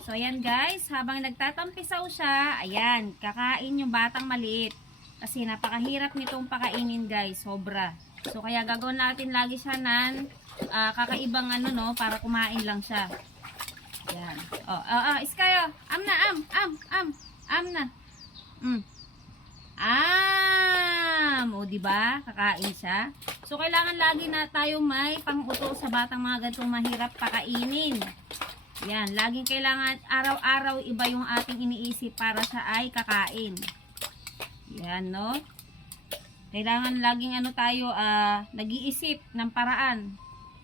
So, ayan guys, habang nagtatampisaw siya, ayan, kakain yung batang maliit. Kasi napakahirap nitong pakainin guys, sobra. So, kaya gagawin natin lagi siya ng kakaibang ano no, para kumain lang siya. Ayan. Iskayo, am na, am na. O, diba? Kakain siya. So, kailangan lagi na tayo may pang-uto sa batang mga ganitong mahirap pakainin. Yan, laging kailangan araw-araw iba yung ating iniisip para siya ay kakain. Yan, no? Kailangan laging ano tayo, nag-iisip ng paraan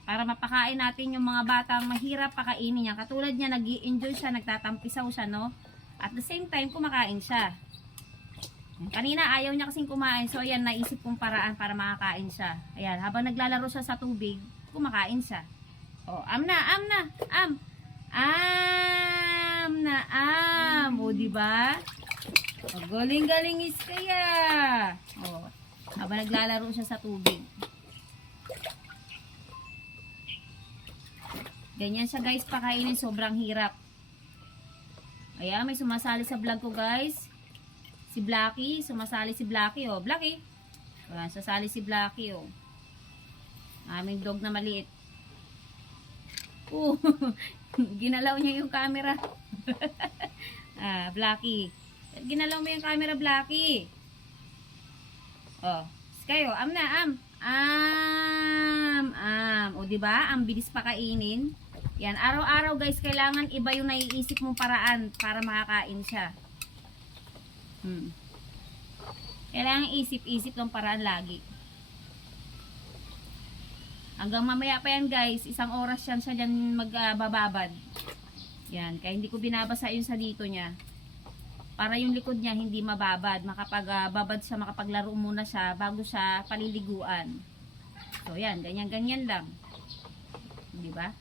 para mapakain natin yung mga batang mahirap pakainin niya. Katulad niya, nag-i-enjoy siya, nagtatampisaw siya, no? At the same time, kumakain siya. Kanina, ayaw niya kasing kumain. So, ayan, naisip kong paraan para makakain siya. Ayan, habang naglalaro siya sa tubig, kumakain siya. O, am na. O, diba? O, galing-galing is kaya. O, habang naglalaro siya sa tubig. Ganyan siya guys, pakainin, sobrang hirap. Ayan, may sumasali sa vlog ko guys. Si Blacky, sumasali si Blacky, oh. Blacky. Ayan, sasali si Blacky, oh. Aming dog na maliit. Ginalaw niya yung camera. Blacky. Ginalaw mo yung camera, Blacky. Oh, kayo, am na, O, diba? Ang bilis pakainin. Yan, araw-araw guys, kailangan iba yung naiisip mong paraan para makakain siya. Kailangan isip-isip ng paraan lagi. Hanggang mamaya pa yan guys, 1 oras yan siya dyan magbababad. Yan, kaya hindi ko binabasa yung sa dito niya. Para yung likod niya hindi mababad. Makapag-babad siya, makapaglaro muna siya bago siya paliliguan. So yan, ganyan-ganyan lang. Diba?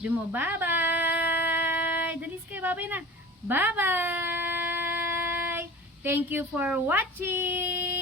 Dumo, bye-bye! Dalis kayo, bye-bye na! Bye-bye! Thank you for watching!